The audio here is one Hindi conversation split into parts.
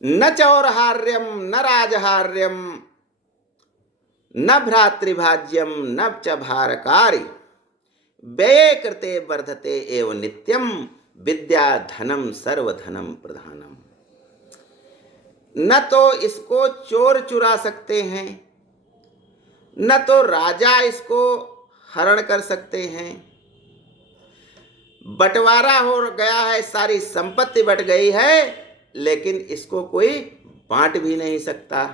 न चौरहार्यम न राजहार्यम न भ्रातृभाज्यम न च भारकारी व्यये कृते वर्धते एव नित्यम विद्या धनम सर्वधनम प्रधानम। न तो इसको चोर चुरा सकते हैं, न तो राजा इसको हरण कर सकते हैं। बंटवारा हो गया है, सारी संपत्ति बट गई है, लेकिन इसको कोई बांट भी नहीं सकता।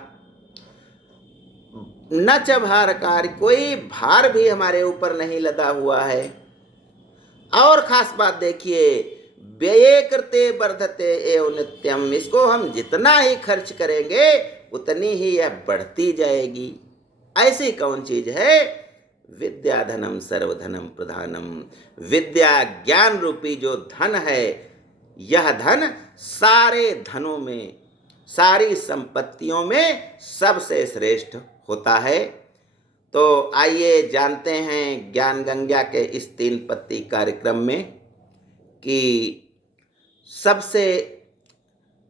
न च भारकार, कोई भार भी हमारे ऊपर नहीं लदा हुआ है। और खास बात देखिए, व्यये कृते वर्धते एव नित्यम, इसको हम जितना ही खर्च करेंगे उतनी ही यह बढ़ती जाएगी। ऐसी कौन चीज है? विद्या धनम सर्वधनम प्रधानम, विद्या ज्ञान रूपी जो धन है, यह धन सारे धनों में, सारी संपत्तियों में सबसे श्रेष्ठ होता है। तो आइए जानते हैं ज्ञान गंगा के इस 3 पत्ती कार्यक्रम में कि सबसे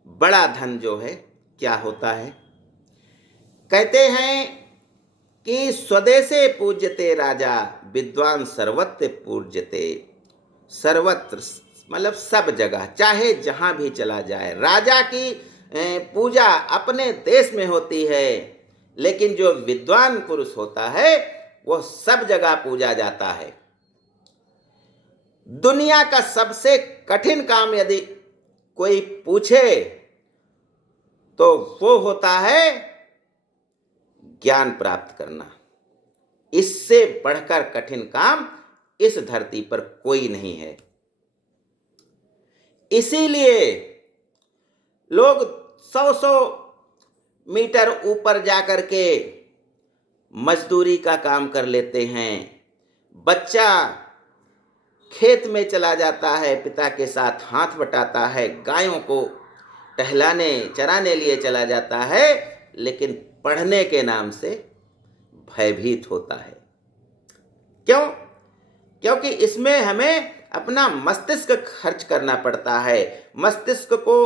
बड़ा धन जो है क्या होता है। कहते हैं कि स्वदेशे पूज्यते राजा, विद्वान सर्वत्र पूज्यते। सर्वत्र मतलब सब जगह, चाहे जहां भी चला जाए। राजा की पूजा अपने देश में होती है, लेकिन जो विद्वान पुरुष होता है वह सब जगह पूजा जाता है। दुनिया का सबसे कठिन काम यदि कोई पूछे तो वो होता है ज्ञान प्राप्त करना। इससे बढ़कर कठिन काम इस धरती पर कोई नहीं है। इसीलिए लोग 100-100 मीटर ऊपर जाकर के मजदूरी का काम कर लेते हैं। बच्चा खेत में चला जाता है, पिता के साथ हाथ बटाता है, गायों को टहलाने चराने लिए चला जाता है, लेकिन पढ़ने के नाम से भयभीत होता है। क्यों? क्योंकि इसमें हमें अपना मस्तिष्क खर्च करना पड़ता है, मस्तिष्क को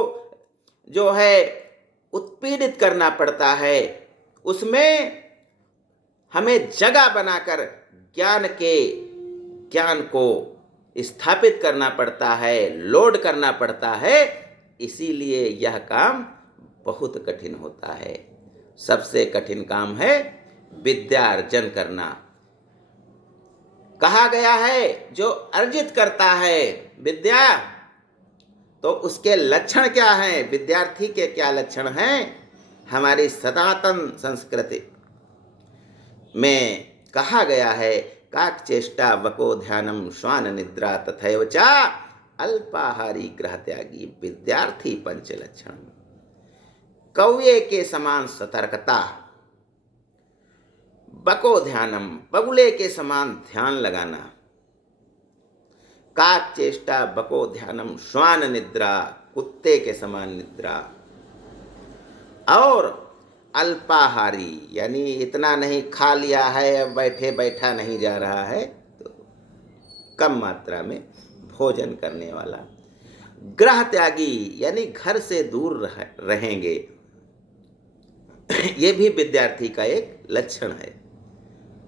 जो है उत्पीड़ित करना पड़ता है, उसमें हमें जगह बनाकर ज्ञान को स्थापित करना पड़ता है, लोड करना पड़ता है। इसीलिए यह काम बहुत कठिन होता है। सबसे कठिन काम है विद्या अर्जन करना। कहा गया है जो अर्जित करता है विद्या, तो उसके लक्षण क्या हैं? विद्यार्थी के क्या लक्षण हैं? हमारी सनातन संस्कृति में कहा गया है, काक चेष्टा वको ध्यानम श्वान निद्रा तथैव च अल्पाहारी ग्रह त्यागी विद्यार्थी पंच लक्षण। कौवे के समान सतर्कता, बको ध्यानम बगुले के समान ध्यान लगाना, काक चेष्टा बको ध्यानम श्वान निद्रा कुत्ते के समान निद्रा, और अल्पाहारी यानी इतना नहीं खा लिया है अब बैठे बैठा नहीं जा रहा है, तो कम मात्रा में भोजन करने वाला। ग्रह त्यागी यानी घर से दूर रहेंगे, ये भी विद्यार्थी का एक लक्षण है।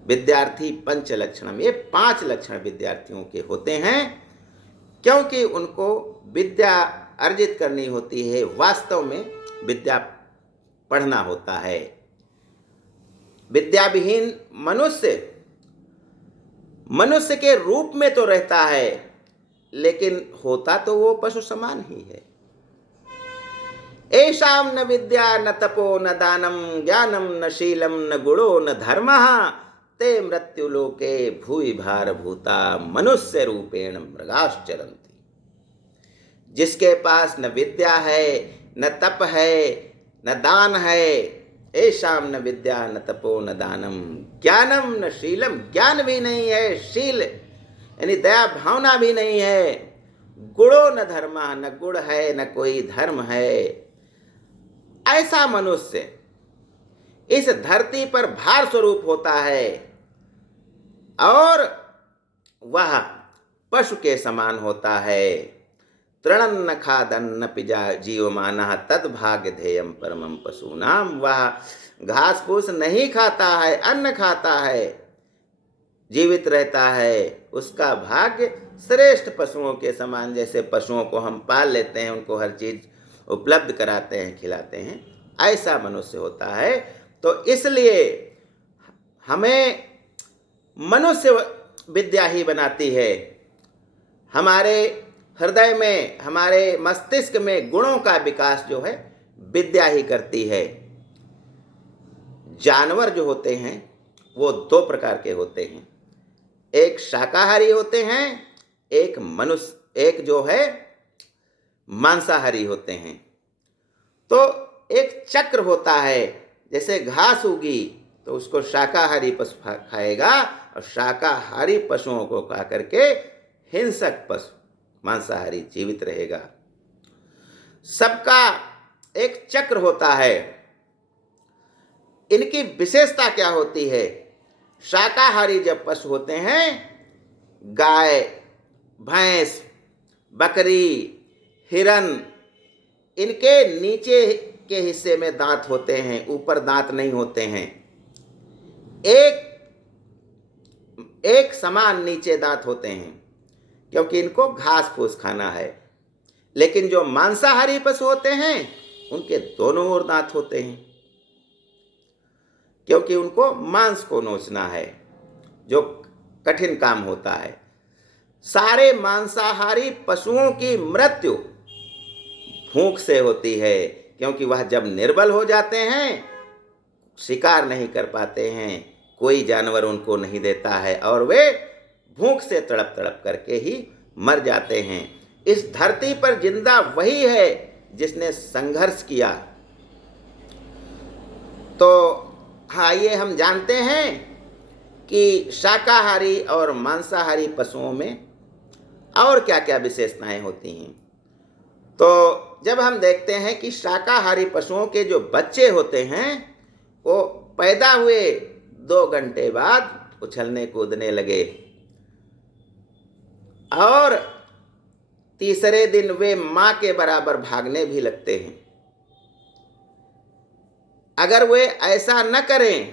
विद्यार्थी पंच लक्षणम, ये 5 लक्षण विद्यार्थियों के होते हैं, क्योंकि उनको विद्या अर्जित करनी होती है। वास्तव में विद्या पढ़ना होता है। विद्याविहीन मनुष्य के रूप में तो रहता है, लेकिन होता तो वो पशु समान ही है। ऐशाम न विद्या न तपो न दानम ज्ञानम न शीलम न गुणो न धर्मः ते मृत्युलोके भूरि भार भूता मनुष्य रूपेण मृगाश्चरन्ति। जिसके पास न विद्या है, न तप है, न दान है, ऐशाम न विद्या न तपो न दानम ज्ञानम न शीलम, ज्ञान भी नहीं है, शील यानी दया भावना भी नहीं है, गुणो न धर्म, न गुण है न कोई धर्म है। ऐसा मनुष्य इस धरती पर भार स्वरूप होता है और वह पशु के समान होता है। तृणन्न खादन्न पिजा जीवमानः तद भाग्य ध्येयम परमम पशूनाम। वह घास फूस नहीं खाता है, अन्न खाता है, जीवित रहता है, उसका भाग्य श्रेष्ठ पशुओं के समान। जैसे पशुओं को हम पाल लेते हैं, उनको हर चीज उपलब्ध कराते हैं, खिलाते हैं, ऐसा मनुष्य होता है। तो इसलिए हमें मनुष्य विद्या ही बनाती है। हमारे हृदय में, हमारे मस्तिष्क में गुणों का विकास जो है विद्या ही करती है। जानवर जो होते हैं वो दो प्रकार के होते हैं, एक शाकाहारी होते हैं, एक मनुष्य, एक जो है मांसाहारी होते हैं। तो एक चक्र होता है, जैसे घास उगी तो उसको शाकाहारी पशु खाएगा और शाकाहारी पशुओं को खा करके हिंसक पशु मांसाहारी जीवित रहेगा। सबका एक चक्र होता है। इनकी विशेषता क्या होती है? शाकाहारी जब पशु होते हैं, गाय, भैंस, बकरी, हिरन, इनके नीचे के हिस्से में दांत होते हैं, ऊपर दांत नहीं होते हैं। एक समान नीचे दांत होते हैं क्योंकि इनको घास फूस खाना है। लेकिन जो मांसाहारी पशु होते हैं उनके दोनों ओर दांत होते हैं क्योंकि उनको मांस को नोचना है, जो कठिन काम होता है। सारे मांसाहारी पशुओं की मृत्यु भूख से होती है क्योंकि वह जब निर्बल हो जाते हैं, शिकार नहीं कर पाते हैं, कोई जानवर उनको नहीं देता है और वे भूख से तड़प तड़प करके ही मर जाते हैं। इस धरती पर जिंदा वही है जिसने संघर्ष किया। तो आइए हम जानते हैं कि शाकाहारी और मांसाहारी पशुओं में और क्या क्या विशेषताएं होती हैं। तो जब हम देखते हैं कि शाकाहारी पशुओं के जो बच्चे होते हैं वो पैदा हुए 2 घंटे बाद उछलने कूदने लगे और तीसरे दिन वे मां के बराबर भागने भी लगते हैं। अगर वे ऐसा न करें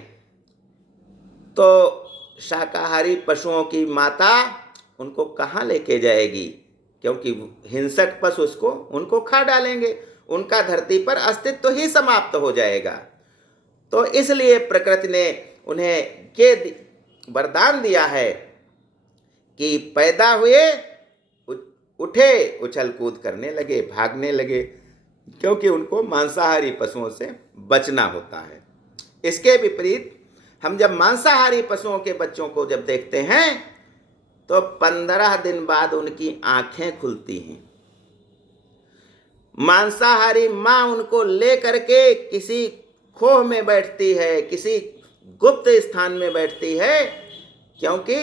तो शाकाहारी पशुओं की माता उनको कहाँ लेके जाएगी, क्योंकि हिंसक पशु उनको खा डालेंगे, उनका धरती पर अस्तित्व ही समाप्त हो जाएगा। तो इसलिए प्रकृति ने उन्हें ये वरदान दिया है कि पैदा हुए उठे, उछल कूद करने लगे, भागने लगे, क्योंकि उनको मांसाहारी पशुओं से बचना होता है। इसके विपरीत हम जब मांसाहारी पशुओं के बच्चों को जब देखते हैं तो 15 दिन बाद उनकी आंखें खुलती हैं। मांसाहारी मां उनको ले करके किसी खोह में बैठती है, किसी गुप्त स्थान में बैठती है, क्योंकि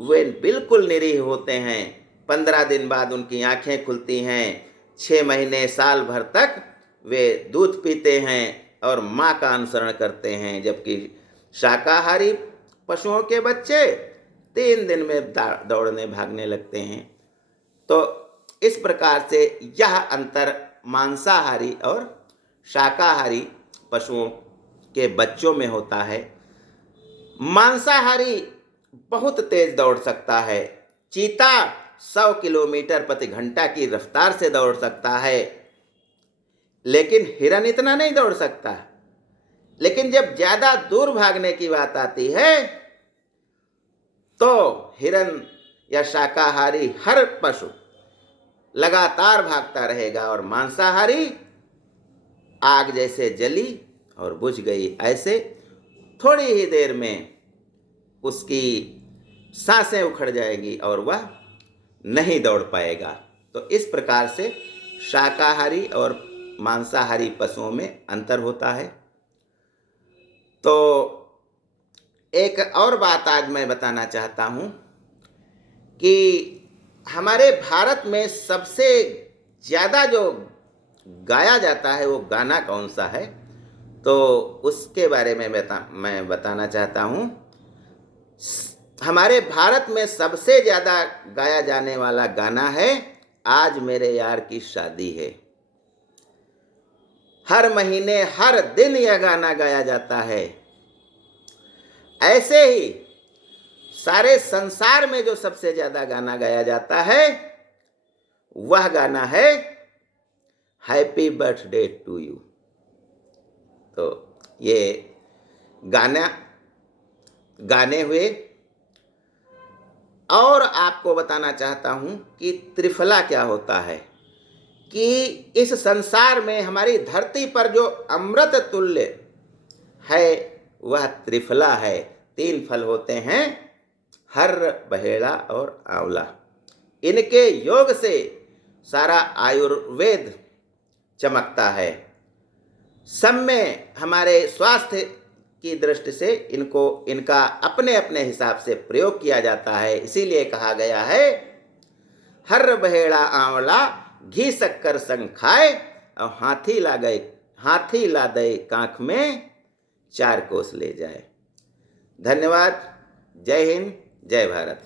वे बिल्कुल निरीह होते हैं। 15 दिन बाद उनकी आंखें खुलती हैं। 6 महीने साल भर तक वे दूध पीते हैं और माँ का अनुसरण करते हैं, जबकि शाकाहारी पशुओं के बच्चे 3 दिन में दौड़ने भागने लगते हैं। तो इस प्रकार से यह अंतर मांसाहारी और शाकाहारी पशुओं के बच्चों में होता है। मांसाहारी बहुत तेज दौड़ सकता है। चीता 100 किलोमीटर प्रति घंटा की रफ्तार से दौड़ सकता है, लेकिन हिरन इतना नहीं दौड़ सकता। लेकिन जब ज्यादा दूर भागने की बात आती है तो हिरन या शाकाहारी हर पशु लगातार भागता रहेगा और मांसाहारी आग जैसे जली और बुझ गई, ऐसे थोड़ी ही देर में उसकी सांसें उखड़ जाएंगी और वह नहीं दौड़ पाएगा। तो इस प्रकार से शाकाहारी और मांसाहारी पशुओं में अंतर होता है। तो एक और बात आज मैं बताना चाहता हूँ कि हमारे भारत में सबसे ज़्यादा जो गाया जाता है वो गाना कौन सा है, तो उसके बारे में मैं बताना चाहता हूँ। हमारे भारत में सबसे ज़्यादा गाया जाने वाला गाना है आज मेरे यार की शादी है। हर महीने हर दिन यह गाना गाया जाता है। ऐसे ही सारे संसार में जो सबसे ज्यादा गाना गाया जाता है वह गाना है हैप्पी बर्थडे टू यू। तो ये गाने हुए। और आपको बताना चाहता हूं कि त्रिफला क्या होता है, कि इस संसार में हमारी धरती पर जो अमृत तुल्य है वह त्रिफला है। 3 फल होते हैं, हर्र, बहेड़ा और आंवला। इनके योग से सारा आयुर्वेद चमकता है। सब में हमारे स्वास्थ्य की दृष्टि से इनका अपने अपने हिसाब से प्रयोग किया जाता है। इसीलिए कहा गया है हर्र, बहेड़ा, आंवला घी शक्कर संग खाए और हाथी ला दे कांख में 4 कोस ले जाए। धन्यवाद। जय हिंद, जय भारत।